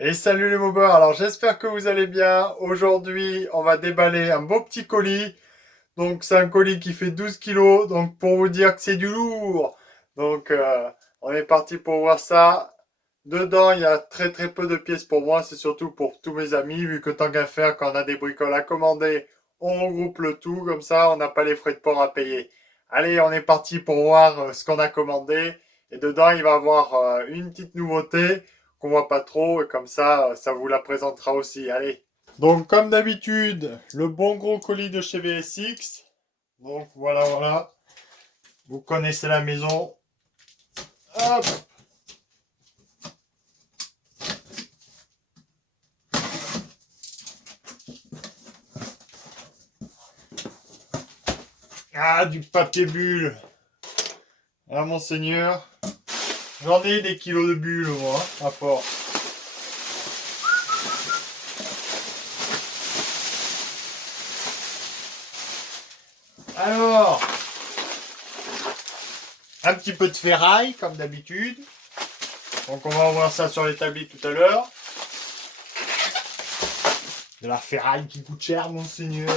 Et salut les mobers, alors j'espère que vous allez bien. Aujourd'hui, on va déballer un beau petit colis. Donc c'est un colis qui fait 12 kilos, donc pour vous dire que c'est du lourd. Donc on est parti pour voir ça. Dedans, il y a très très peu de pièces pour moi, c'est surtout pour tous mes amis, vu que tant qu'à faire, quand on a des bricoles à commander, on regroupe le tout, comme ça on n'a pas les frais de port à payer. Allez, on est parti pour voir ce qu'on a commandé. Et dedans, il va y avoir une petite nouveauté qu'on voit pas trop, et comme ça vous la présentera aussi. Allez. Donc, comme d'habitude, le bon gros colis de chez VSX. Donc, voilà, voilà. Vous connaissez la maison. Hop. Ah, du papier bulle. Ah, monseigneur. J'en ai des kilos de bulles, moi, à fort. Alors, un petit peu de ferraille, comme d'habitude. Donc, on va voir ça sur l'établi tout à l'heure. De la ferraille qui coûte cher, monseigneur.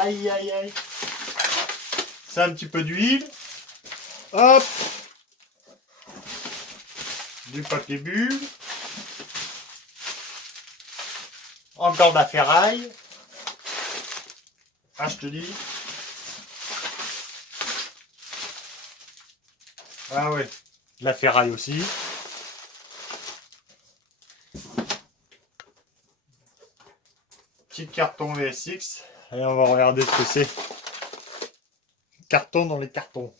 Aïe, aïe, aïe. C'est un petit peu d'huile. Hop. Du papier bulle. Encore de la ferraille. Ah, je te dis. Ah ouais. De la ferraille aussi. Petit carton VSX. Allez, on va regarder ce que c'est. Carton dans les cartons.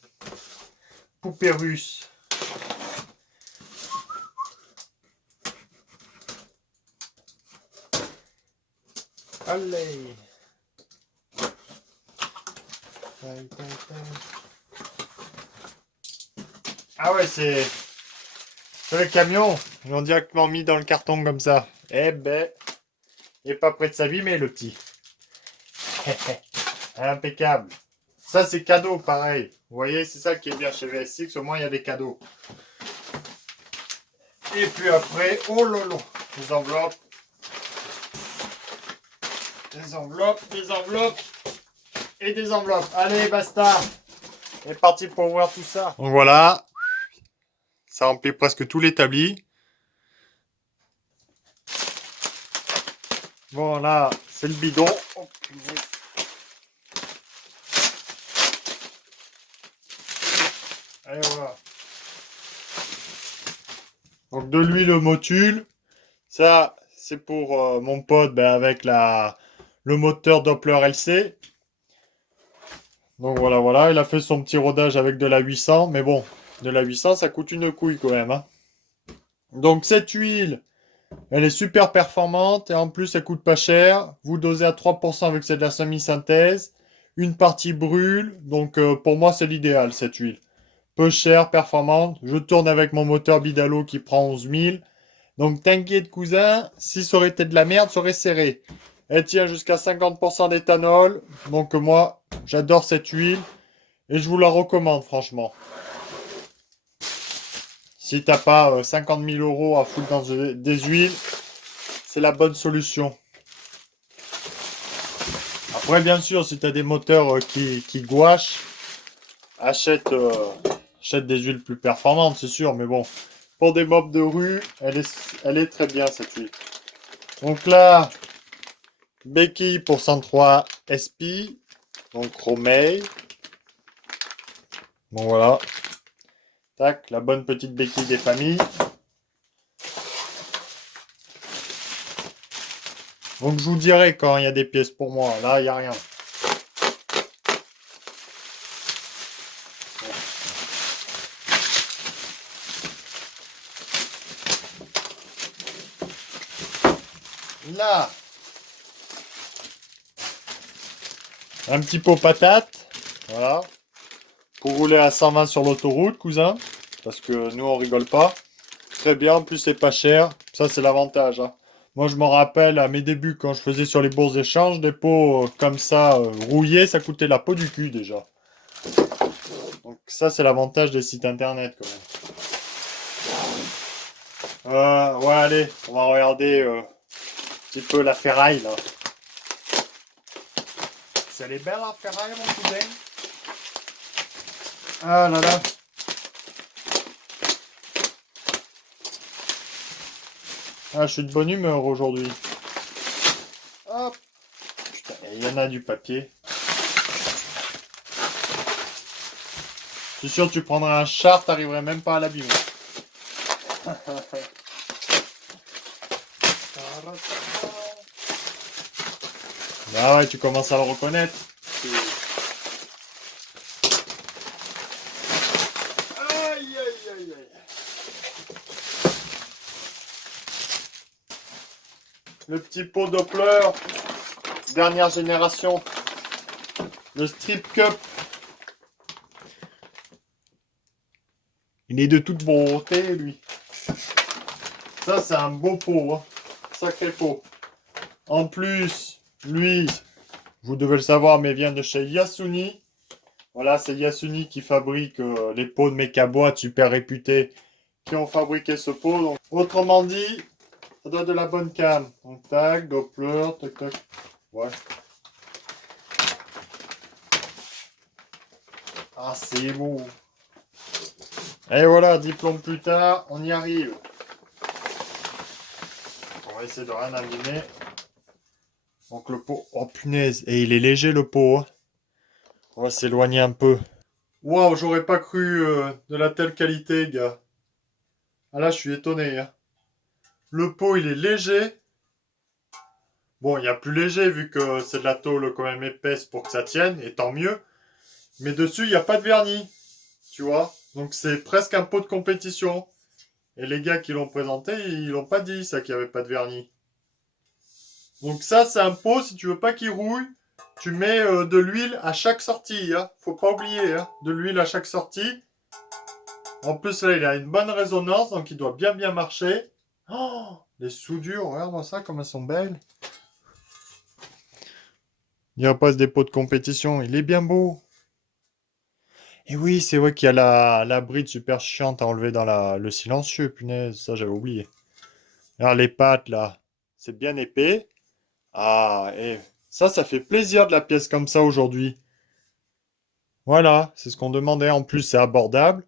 Poupée russe. Allez. Ah ouais, c'est le camion. Ils l'ont directement mis dans le carton comme ça. Eh ben, il est pas près de s'abîmer le petit. Impeccable. Ça c'est cadeau pareil. Vous voyez, c'est ça qui est bien chez VSX, au moins il y a des cadeaux. Et puis après, oh lolo, des enveloppes. Des enveloppes, des enveloppes et des enveloppes. Allez, basta. On est parti pour voir tout ça. Donc voilà, ça remplit presque tout l'établi. Voilà, c'est le bidon. Oh, allez, voilà. Donc de l'huile Motul. Ça, c'est pour mon pote avec le moteur Doppler LC. Donc voilà, voilà. Il a fait son petit rodage avec de la 800. Mais bon, de la 800, ça coûte une couille quand même, hein. Donc cette huile, elle est super performante et en plus elle coûte pas cher. Vous dosez à 3% avec c'est de la semi-synthèse. Une partie brûle, donc pour moi c'est l'idéal cette huile. Peu cher, performante. Je tourne avec mon moteur Bidalo qui prend 11 000. Donc t'inquiète cousin, si ça aurait été de la merde, ça aurait serré. Elle tient jusqu'à 50% d'éthanol. Donc moi, j'adore cette huile et je vous la recommande franchement. Si t'as pas 50 000 euros à foutre dans des huiles, c'est la bonne solution. Après, bien sûr, si tu as des moteurs qui gouachent, achète, achète des huiles plus performantes, c'est sûr. Mais bon, pour des mobs de rue, elle est très bien cette huile. Donc là, béquille pour 103 SP, donc Romei. Bon voilà. Tac, la bonne petite béquille des familles. Donc je vous dirai quand il y a des pièces pour moi. Là, il n'y a rien. Là, un petit pot patate. Voilà. Pour rouler à 120 sur l'autoroute, cousin. Parce que nous, on rigole pas. Très bien, en plus, c'est pas cher. Ça, c'est l'avantage, hein. Moi, je m'en rappelle à mes débuts, quand je faisais sur les bourses d'échange, des pots comme ça, rouillés, ça coûtait la peau du cul, déjà. Donc ça, c'est l'avantage des sites internet, quand même. Ouais, allez, on va regarder un petit peu la ferraille, là. C'est elle est belle, la ferraille, mon cousin? Ah là là. Ah, je suis de bonne humeur aujourd'hui. Hop. Putain, il y en a du papier. Je suis sûr que tu prendrais un char, t'arriverais même pas à l'abîmer. Ah ouais, tu commences à le reconnaître. Aïe, aïe, aïe, aïe. Le petit pot Doppler, dernière génération. Le Strip Cup. Il est de toute beauté, lui. Ça, c'est un beau pot, hein. Sacré pot. En plus, lui, vous devez le savoir, mais vient de chez Yasuni. Voilà, c'est Yasuni qui fabrique les pots de méca-boîte super réputés qui ont fabriqué ce pot. Donc, autrement dit, ça doit être de la bonne cam. Donc, tac, Doppler, tac, tac. Ouais. Ah, c'est beau. Et voilà, diplôme plus tard, on y arrive. On va essayer de rien abîmer. Donc le pot, oh punaise, et il est léger le pot, hein. On va s'éloigner un peu. Waouh, j'aurais pas cru de la telle qualité, gars. Ah là, je suis étonné, hein. Le pot, il est léger. Bon, il y a plus léger vu que c'est de la tôle quand même épaisse pour que ça tienne, et tant mieux. Mais dessus, il n'y a pas de vernis, tu vois. Donc c'est presque un pot de compétition. Et les gars qui l'ont présenté, ils l'ont pas dit, ça, qu'il n'y avait pas de vernis. Donc ça, c'est un pot, si tu veux pas qu'il rouille, tu mets de l'huile à chaque sortie, hein. Faut pas oublier, hein. De l'huile à chaque sortie. En plus, là, il a une bonne résonance, donc il doit bien bien marcher. Oh, les soudures, regarde-moi ça, comme elles sont belles. Il repasse des pots de compétition, il est bien beau. Et oui, c'est vrai qu'il y a la bride super chiante à enlever dans le silencieux, punaise, ça j'avais oublié. Alors les pattes, là, c'est bien épais. Ah, et ça fait plaisir de la pièce comme ça aujourd'hui. Voilà, c'est ce qu'on demandait. En plus, c'est abordable.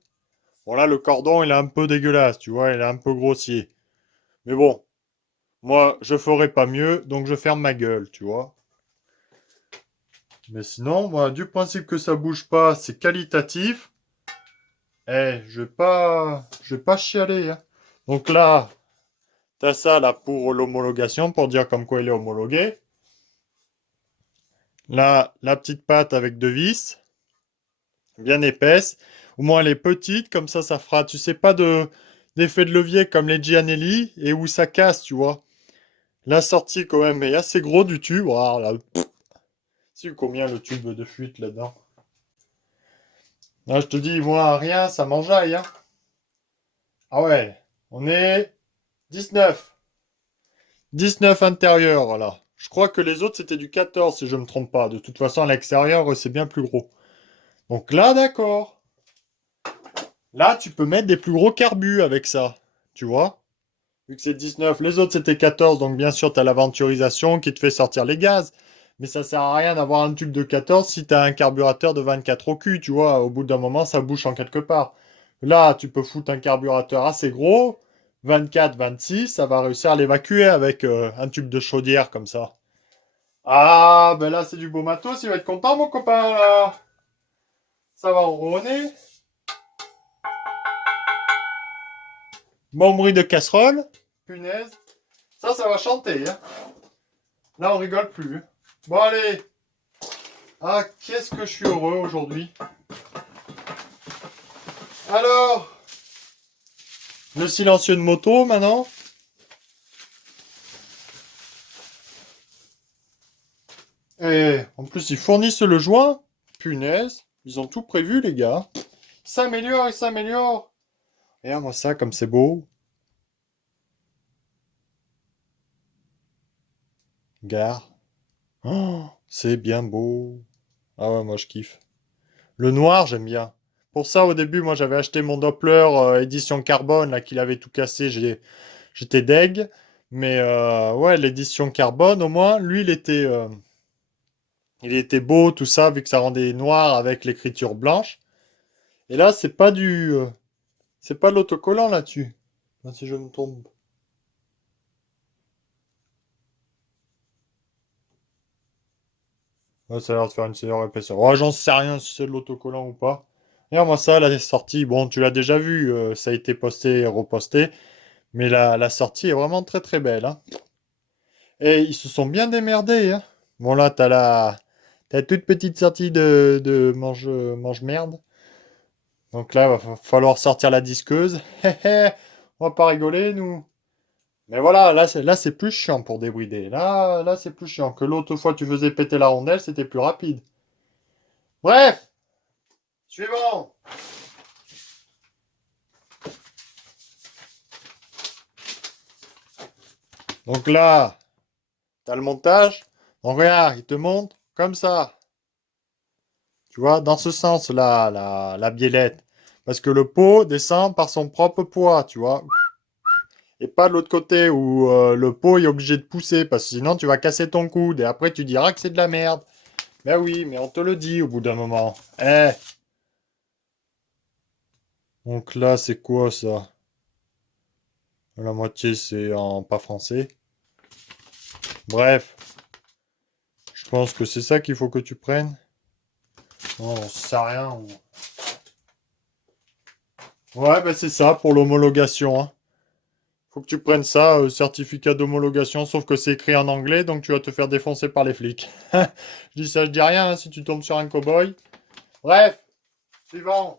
Bon, là, le cordon, il est un peu dégueulasse, tu vois, il est un peu grossier. Mais bon, moi, je ferai pas mieux, donc je ferme ma gueule, tu vois. Mais sinon, moi, du principe que ça bouge pas, c'est qualitatif. Eh, je vais pas chialer, hein. Donc là, t'as ça, là, pour l'homologation, pour dire comme quoi il est homologué. Là, la petite patte avec deux vis, bien épaisse. Au moins, elle est petite, comme ça fera, tu sais, pas d'effet de levier comme les Gianelli, et où ça casse, tu vois. La sortie, quand même, est assez gros du tube. Oh, là, c'est combien le tube de fuite là-dedans? Là, je te dis, moi, rien, ça m'enjaille, hein. Ah ouais, on est 19. 19 intérieur, voilà. Je crois que les autres, c'était du 14, si je me trompe pas. De toute façon, à l'extérieur, c'est bien plus gros. Donc là, d'accord. Là, tu peux mettre des plus gros carbus avec ça. Tu vois? Vu que c'est 19, les autres c'était 14, donc bien sûr, tu as l'aventurisation qui te fait sortir les gaz. Mais ça sert à rien d'avoir un tube de 14 si tu as un carburateur de 24 au cul, tu vois. Au bout d'un moment, ça bouche en quelque part. Là, tu peux foutre un carburateur assez gros, 24, 26, ça va réussir à l'évacuer avec un tube de chaudière comme ça. Ah, ben là, c'est du beau matos, il va être content, mon copain, là. Ça va ronronner. Bon bruit de casserole. Punaise. Ça va chanter, hein. Là, on rigole plus, hein. Bon, allez. Ah, qu'est-ce que je suis heureux aujourd'hui. Alors, le silencieux de moto, maintenant. Et en plus, ils fournissent le joint. Punaise. Ils ont tout prévu, les gars. Ils s'améliorent, ils s'améliorent. Regarde-moi ça, comme c'est beau. Gare. Oh, c'est bien beau. Ah ouais, moi, je kiffe. Le noir, j'aime bien. Pour ça, au début, moi, j'avais acheté mon Doppler édition carbone, là, qu'il avait tout cassé. J'étais deg. Mais ouais, l'édition carbone, au moins, lui, il était beau, tout ça, vu que ça rendait noir avec l'écriture blanche. Et là, c'est pas de l'autocollant là-dessus. Ah, si je me trompe. Ouais, ça a l'air de faire une meilleure épaisseur. Ouais, j'en sais rien si c'est de l'autocollant ou pas. Regarde, moi, ça, la sortie, bon, tu l'as déjà vu, ça a été posté et reposté. Mais la sortie est vraiment très très belle, hein. Et ils se sont bien démerdés, hein. Bon, là, t'as toute petite sortie de mange-merde. Donc là, va falloir sortir la disqueuse. Hé hé, on va pas rigoler, nous. Mais voilà, là, c'est plus chiant pour débrider. Là, c'est plus chiant. Que l'autre fois, tu faisais péter la rondelle, c'était plus rapide. Bref, suivant. Donc là, t'as le montage. Donc regarde, il te monte comme ça. Tu vois, dans ce sens, là, la biellette. Parce que le pot descend par son propre poids, tu vois. Et pas de l'autre côté où le pot est obligé de pousser, parce que sinon tu vas casser ton coude. Et après tu diras que c'est de la merde. Ben oui, mais on te le dit au bout d'un moment. Eh. Donc là, c'est quoi ça? La moitié, c'est en pas français. Bref, je pense que c'est ça qu'il faut que tu prennes. Non, on sait rien. Ouais, ben c'est ça pour l'homologation, hein. Faut que tu prennes ça, certificat d'homologation, sauf que c'est écrit en anglais, donc tu vas te faire défoncer par les flics. Je dis ça, je dis rien, hein, si tu tombes sur un cow-boy. Bref, suivant.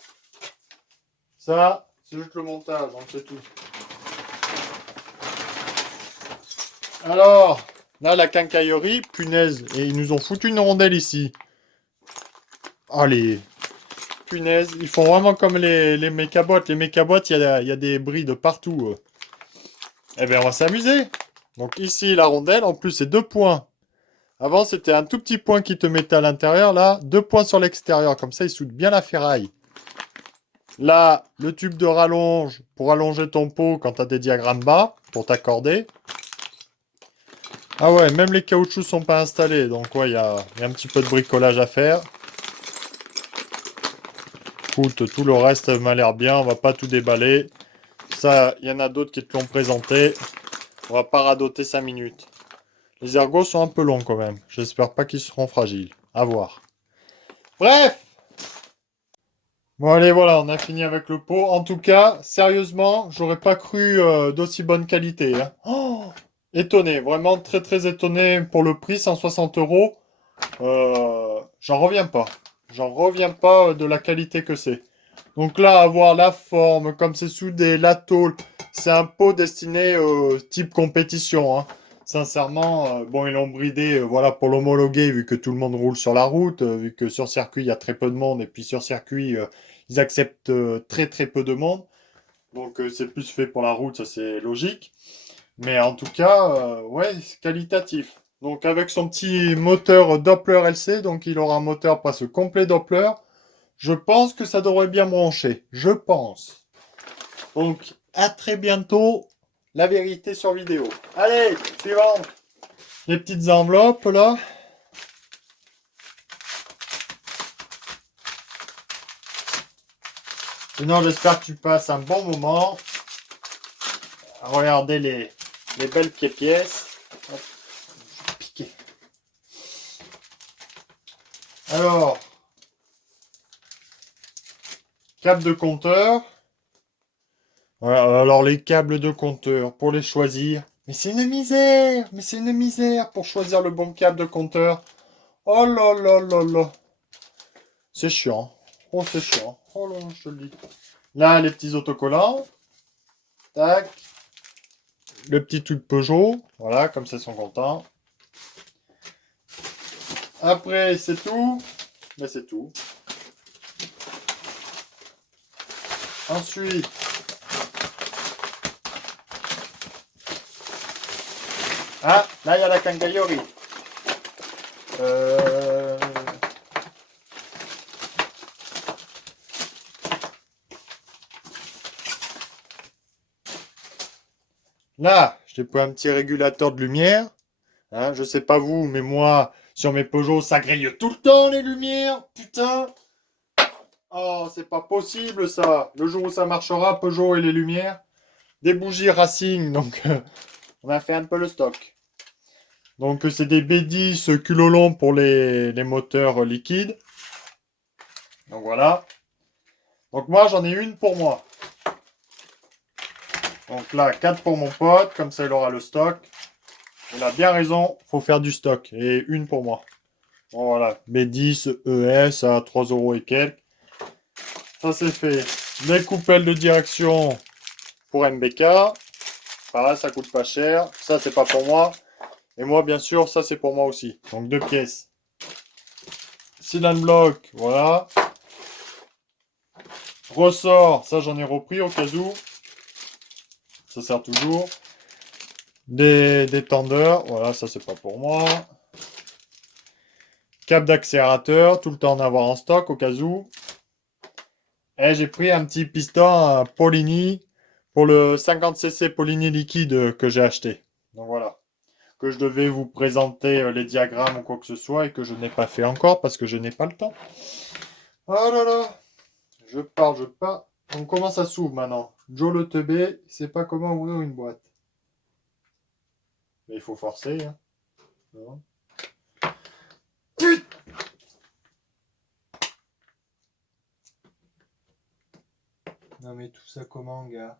Ça, c'est juste le montage, donc c'est tout. Alors, là, la quincaillerie, punaise, et ils nous ont foutu une rondelle ici. Allez, punaise, ils font vraiment comme les mécabots. Les mécabots, il y a des bris de partout. Eh bien, on va s'amuser. Donc ici, la rondelle, en plus, c'est 2 points. Avant, c'était un tout petit point qui te mettait à l'intérieur. Là, 2 points sur l'extérieur. Comme ça, il soude bien la ferraille. Là, le tube de rallonge pour allonger ton pot quand tu as des diagrammes bas, pour t'accorder. Ah ouais, même les caoutchoucs sont pas installés. Donc ouais, il y a un petit peu de bricolage à faire. Écoute, tout le reste m'a l'air bien. On va pas tout déballer. Ça, il y en a d'autres qui te l'ont présenté. On va pas radoter 5 minutes. Les ergots sont un peu longs quand même. J'espère pas qu'ils seront fragiles. À voir. Bref! Bon allez, voilà, on a fini avec le pot. En tout cas, sérieusement, j'aurais pas cru d'aussi bonne qualité, hein. Oh, étonné, vraiment très très étonné pour le prix, 160 euros. J'en reviens pas. J'en reviens pas de la qualité que c'est. Donc là, avoir la forme, comme c'est soudé, la tôle, c'est un pot destiné au type compétition, hein. Sincèrement, bon, ils l'ont bridé, voilà, pour l'homologuer, vu que tout le monde roule sur la route, vu que sur circuit, il y a très peu de monde, et puis sur circuit, ils acceptent très très peu de monde. Donc c'est plus fait pour la route, ça c'est logique. Mais en tout cas, ouais, c'est qualitatif. Donc avec son petit moteur Doppler LC, donc il aura un moteur presque complet Doppler. Je pense que ça devrait bien brancher. Je pense. Donc à très bientôt. La vérité sur vidéo. Allez, suivant. Les petites enveloppes là. Sinon, j'espère que tu passes un bon moment. Regardez les belles pièces. Hop, je vais piquer. Alors, câble de compteur. Voilà, alors les câbles de compteur, pour les choisir. Mais c'est une misère! Mais c'est une misère pour choisir le bon câble de compteur. Oh là là là là. C'est chiant. Oh, c'est chiant. Oh là, je te le dis. Là, les petits autocollants. Tac. Le petit truc Peugeot. Voilà, comme ça, ils sont contents. Après, c'est tout. Mais c'est tout. Ensuite, ah, là, il y a la quincaillerie. Euh... Là, j'ai pris un petit régulateur de lumière. Hein, je sais pas vous, mais moi, sur mes Peugeot, ça grille tout le temps les lumières. Putain. Oh, c'est pas possible ça. Le jour où ça marchera, Peugeot et les lumières. Des bougies Racing, donc on a fait un peu le stock. Donc c'est des B10 culot long pour les moteurs liquides. Donc voilà. Donc moi j'en ai une pour moi. Donc là 4 pour mon pote, comme ça il aura le stock. Il a bien raison, faut faire du stock. Et une pour moi. Bon, voilà, B10 ES à 3 euros et quelques. Ça c'est fait. Les coupelles de direction pour MBK. Pareil, ça coûte pas cher. Ça c'est pas pour moi. Et moi bien sûr, ça c'est pour moi aussi. Donc 2 pièces. Cylindre bloc, voilà. Ressort, ça j'en ai repris au cas où. Ça sert toujours. Des tendeurs, voilà, ça c'est pas pour moi. Câble d'accélérateur, tout le temps en avoir en stock au cas où. Et j'ai pris un petit piston Polini pour le 50cc Polini liquide que j'ai acheté. Donc voilà. Que je devais vous présenter les diagrammes ou quoi que ce soit et que je n'ai pas fait encore parce que je n'ai pas le temps. Oh là là. Je parle, je parle. Donc comment ça s'ouvre maintenant? Joe le teubé, sait pas comment ouvrir une boîte. Mais il faut forcer. Hein. Non. Putain. Non mais tout ça comment, gars?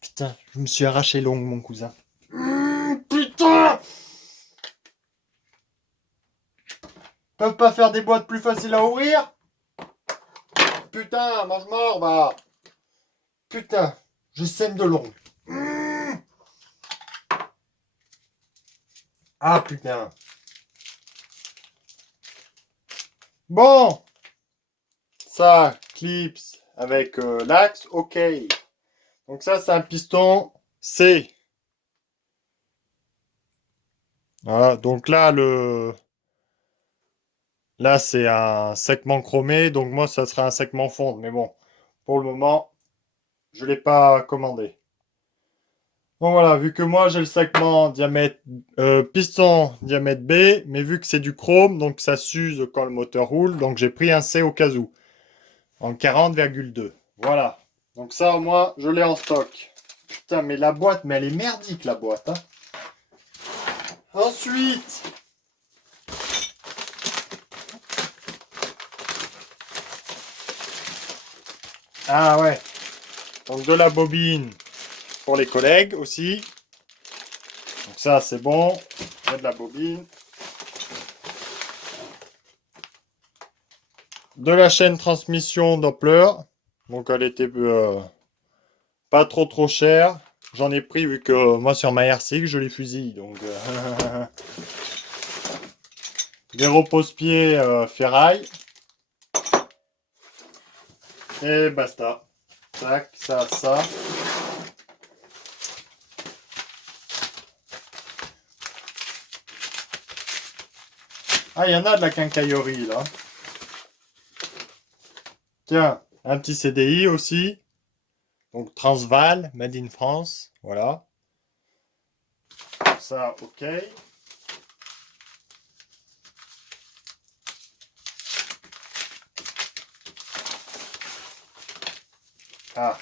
Putain, je me suis arraché l'ongle, mon cousin. Putain! Peuvent pas faire des boîtes plus faciles à ouvrir? Putain, mange-mort, va! Putain, je saigne de l'ongle. Ah putain. Bon, ça, clips avec l'axe, ok. Donc ça, c'est un piston C. Voilà, donc là, là c'est un segment chromé, donc moi, ça sera un segment fonte. Mais bon, pour le moment, je ne l'ai pas commandé. Bon voilà, vu que moi, j'ai le segment diamètre piston diamètre B, mais vu que c'est du chrome, donc ça s'use quand le moteur roule, donc j'ai pris un C au cas où, en 40,2. Voilà. Donc ça, au moins, je l'ai en stock. Putain, mais la boîte, mais elle est merdique, la boîte. Hein. Ensuite, ah ouais, donc de la bobine pour les collègues aussi. Donc ça, c'est bon. Il y a de la bobine. De la chaîne transmission Doppler. Donc elle était pas trop chère. J'en ai pris vu que moi sur ma RCX, je les fusille. Donc des repose-pieds ferraille. Et basta. Tac, ça. Ah, il y en a de la quincaillerie là. Tiens, un petit CDI aussi. Donc Transval, Made in France. Voilà. Ça, ok. Ah.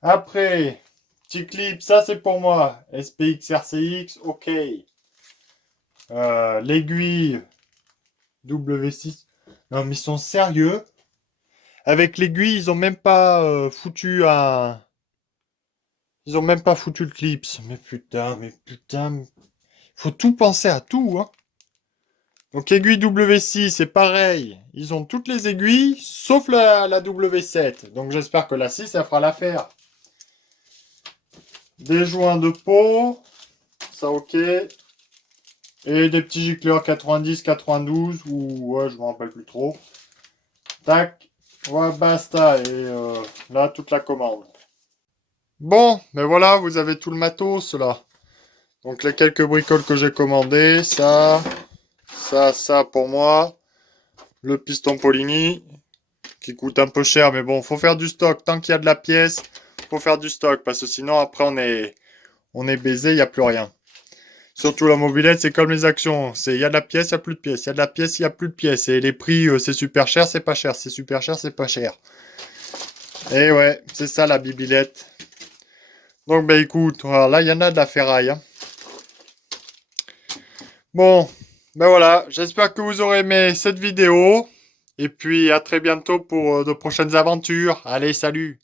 Après, petit clip, ça c'est pour moi. SPX RCX, ok. L'aiguille W6. Non, mais ils sont sérieux. Avec l'aiguille, ils ont même pas foutu un. Ils ont même pas foutu le clips. Mais putain. Faut tout penser à tout, hein. Donc aiguille W6, c'est pareil. Ils ont toutes les aiguilles, sauf la W7. Donc j'espère que la 6, ça fera l'affaire. Des joints de peau. Ça ok. Et des petits gicleurs 90, 92. Ou ouais, je me rappelle plus trop. Tac. Ouais, basta. Et là, toute la commande. Bon, mais voilà, vous avez tout le matos là. Donc les quelques bricoles que j'ai commandées, ça pour moi. Le piston Polini, qui coûte un peu cher, mais bon, faut faire du stock. Tant qu'il y a de la pièce, faut faire du stock, parce que sinon, après, on est baisé, il n'y a plus rien. Surtout la mobilette, c'est comme les actions. Il y a de la pièce, il n'y a plus de pièces. Il y a de la pièce, il n'y a plus de pièces. Et les prix, c'est super cher, c'est pas cher. C'est super cher, c'est pas cher. Et ouais, c'est ça la bibilette. Donc, ben écoute, voilà, là, il y en a de la ferraille, hein. Bon, ben voilà, j'espère que vous aurez aimé cette vidéo. Et puis, à très bientôt pour de prochaines aventures. Allez, salut!